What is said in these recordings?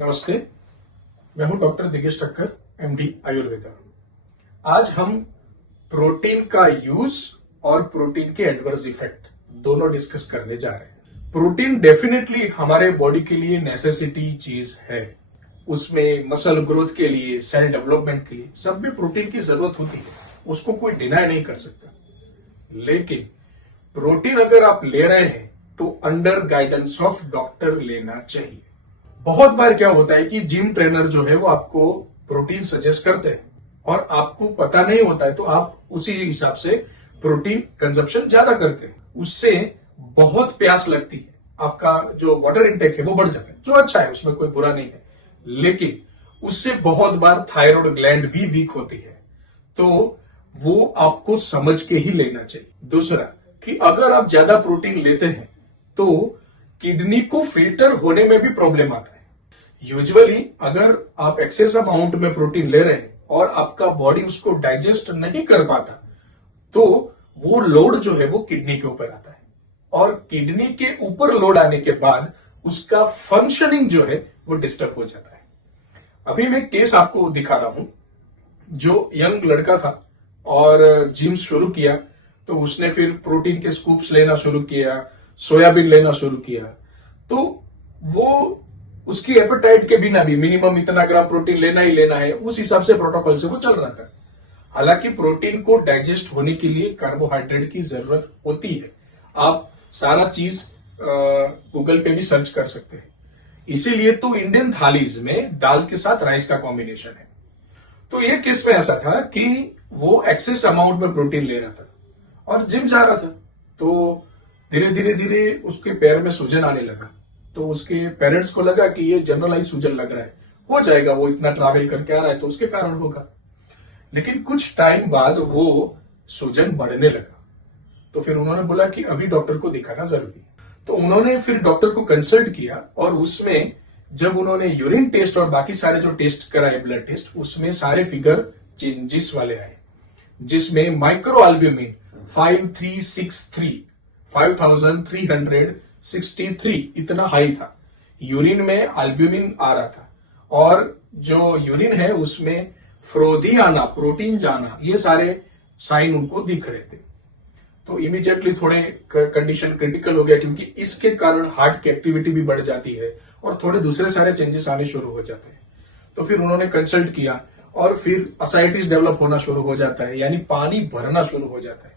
नमस्ते। मैं हूं डॉक्टर दिगेश ठक्कर, एमडी आयुर्वेदा। आज हम प्रोटीन का यूज और प्रोटीन के एडवर्स इफेक्ट दोनों डिस्कस करने जा रहे हैं। प्रोटीन डेफिनेटली हमारे बॉडी के लिए नेसेसिटी चीज है। उसमें मसल ग्रोथ के लिए, सेल डेवलपमेंट के लिए सब में प्रोटीन की जरूरत होती है, उसको कोई डिनाई नहीं कर सकता। लेकिन प्रोटीन अगर आप ले रहे हैं तो अंडर गाइडेंस ऑफ डॉक्टर लेना चाहिए। बहुत बार क्या होता है कि जिम ट्रेनर जो है वो आपको प्रोटीन सजेस्ट करते हैं और आपको पता नहीं होता है, तो आप उसी हिसाब से प्रोटीन कंजप्शन ज्यादा करते हैं। उससे बहुत प्यास लगती है, आपका जो वाटर इनटेक है वो बढ़ जाता है, जो अच्छा है, उसमें कोई बुरा नहीं है। लेकिन उससे बहुत बार थायराइड ग्लैंड भी वीक होती है, तो वो आपको समझ के ही लेना चाहिए। दूसरा कि अगर आप ज्यादा प्रोटीन लेते हैं तो किडनी को फिल्टर होने में भी प्रॉब्लम आता है। यूजुअली अगर आप एक्सेस अमाउंट में प्रोटीन ले रहे हैं और आपका बॉडी उसको डाइजेस्ट नहीं कर पाता, तो वो लोड जो है वो किडनी के ऊपर आता है और किडनी के ऊपर लोड आने के बाद उसका फंक्शनिंग जो है वो डिस्टर्ब हो जाता है। अभी मैं केस आपको दिखा रहा हूं। जो यंग लड़का था और जिम शुरू किया, तो उसने फिर प्रोटीन के स्कूप्स लेना शुरू किया, सोयाबीन लेना शुरू किया। तो वो उसकी एपेटाइट के बिना भी मिनिमम इतना ग्राम प्रोटीन लेना ही लेना है, उस हिसाब से प्रोटोकॉल से वो चल रहा था। हालांकि प्रोटीन को डाइजेस्ट होने के लिए कार्बोहाइड्रेट की जरूरत होती है। आप सारा चीज गूगल पे भी सर्च कर सकते हैं। इसीलिए तो इंडियन थालीज में दाल के साथ राइस का कॉम्बिनेशन है। तो ये केस में ऐसा था कि वो एक्सेस अमाउंट में प्रोटीन ले रहा था और जिम जा रहा था, तो धीरे धीरे उसके पैर में सूजन आने लगा। तो उसके पेरेंट्स को लगा कि ये जनरलाइज सूजन लग रहा है, हो जाएगा, वो इतना ट्रैवल करके आ रहा है तो उसके कारण होगा। लेकिन कुछ टाइम बाद वो सूजन बढ़ने लगा। तो फिर उन्होंने बोला कि अभी डॉक्टर को दिखाना जरूरी है। तो उन्होंने फिर डॉक्टर को कंसल्ट किया और उसमें जब उन्होंने यूरिन टेस्ट और बाकी सारे जो टेस्ट कराए, ब्लड टेस्ट, उसमें सारे फिगर चेंजेस वाले आए, जिसमें माइक्रो एल्ब्यूमिन 5363 इतना हाई था। यूरिन में एल्ब्यूमिन आ रहा था और जो यूरिन है उसमें फ्रोदी आना, प्रोटीन जाना, ये सारे साइन उनको दिख रहे थे। तो इमीडिएटली थोड़े कंडीशन क्रिटिकल हो गया, क्योंकि इसके कारण हार्ट की एक्टिविटी भी बढ़ जाती है और थोड़े दूसरे सारे चेंजेस आने शुरू हो जाते हैं। तो फिर उन्होंने कंसल्ट किया और फिर असाइटिस डेवलप होना शुरू हो जाता है, यानी पानी भरना शुरू हो जाता है।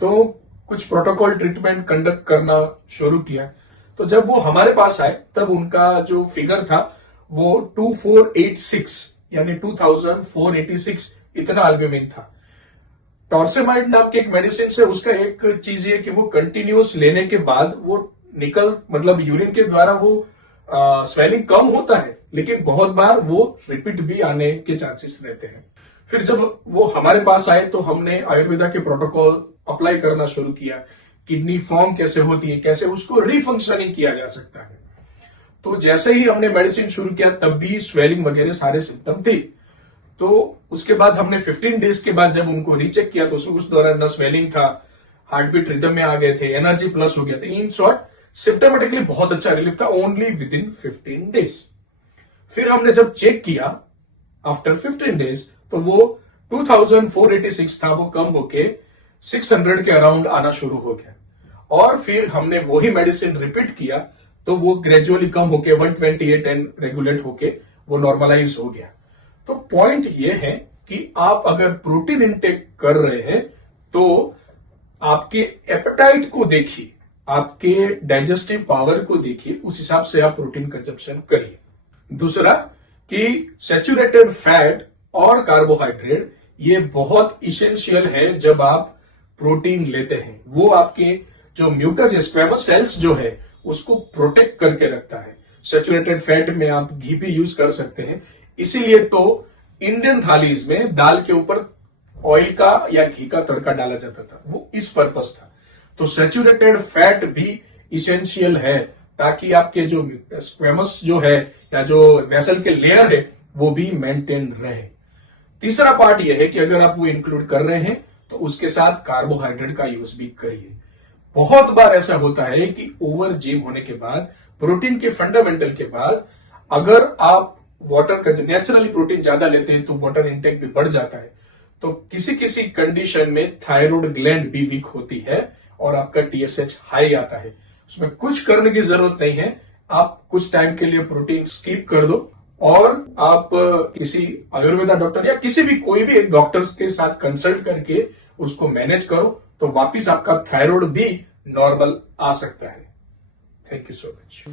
तो कुछ प्रोटोकॉल ट्रीटमेंट कंडक्ट करना शुरू किया। तो जब वो हमारे पास आए तब उनका जो फिगर था वो 2486 यानी 2486 इतना एल्ब्यूमिन था। टॉर्सेमाइड नाम की एक मेडिसिन से उसका एक चीज ये कि वो कंटिन्यूअस लेने के बाद वो मतलब यूरिन के द्वारा वो स्वेलिंग कम होता है, लेकिन बहुत बार वो रिपीट भी आने के चांसेस रहते हैं। फिर जब वो हमारे पास आए तो हमने आयुर्वेदा के प्रोटोकॉल अप्लाई करना शुरू किया। किडनी फॉर्म कैसे होती है, कैसे उसको रीफंक्शनिंग किया जा सकता है। तो जैसे ही हमने मेडिसिन शुरू किया तब भी स्वेलिंग वगैरह सारे सिम्टम थे। तो उसके बाद हमने 15 डेज के बाद जब उनको रीचेक किया तो उस दौरान न स्वेलिंग था, हार्ट बीट रिदम में आ गए थे, एनर्जी प्लस हो गया था। इन शॉर्ट सिम्टोमेटिकली बहुत अच्छा रिलीफ था ओनली विद इन 15 डेज। फिर हमने जब चेक किया आफ्टर 15 डेज तो वो 2486 था, वो कम होके 600 के अराउंड आना शुरू हो गया। और फिर हमने वही मेडिसिन रिपीट किया तो वो ग्रेजुअली कम होके 128 एंड रेगुलेट होके वो नॉर्मलाइज हो गया। तो पॉइंट ये है कि आप अगर प्रोटीन इंटेक कर रहे हैं तो आपके एपेटाइट को देखिए, आपके डाइजेस्टिव पावर को देखिए, उस हिसाब से आप प्रोटीन कंजप्शन करिए। दूसरा कि सैचुरेटेड फैट और कार्बोहाइड्रेट ये बहुत इसेंशियल है जब आप प्रोटीन लेते हैं। वो आपके जो म्यूकस या स्क्वेमस सेल्स जो है उसको प्रोटेक्ट करके रखता है। सैचुरेटेड फैट में आप घी भी यूज कर सकते हैं। इसीलिए तो इंडियन थालीज में दाल के ऊपर ऑयल का या घी का तड़का डाला जाता था, वो इस पर्पस था। तो सैचुरेटेड फैट भी इसेंशियल है ताकि आपके जो स्क्वेमस जो है या जो वेसल के लेयर है वो भी मेंटेन रहे। तीसरा पार्ट यह है कि अगर आप वो इंक्लूड कर रहे हैं तो उसके साथ कार्बोहाइड्रेट का यूज भी करिए। बहुत बार ऐसा होता है कि ओवर जिम होने के बाद, प्रोटीन के फंडामेंटल के बाद अगर आप वाटर का नेचुरली प्रोटीन ज्यादा लेते हैं तो वाटर इंटेक भी बढ़ जाता है। तो किसी किसी कंडीशन में थायराइड ग्लैंड भी वीक होती है और आपका टीएसएच हाई आता है। उसमें कुछ करने की जरूरत नहीं है, आप कुछ टाइम के लिए प्रोटीन स्किप कर दो और आप किसी आयुर्वेदा डॉक्टर या किसी भी कोई भी एक डॉक्टर के साथ कंसल्ट करके उसको मैनेज करो, तो वापिस आपका थायराइड भी नॉर्मल आ सकता है। Thank you so much.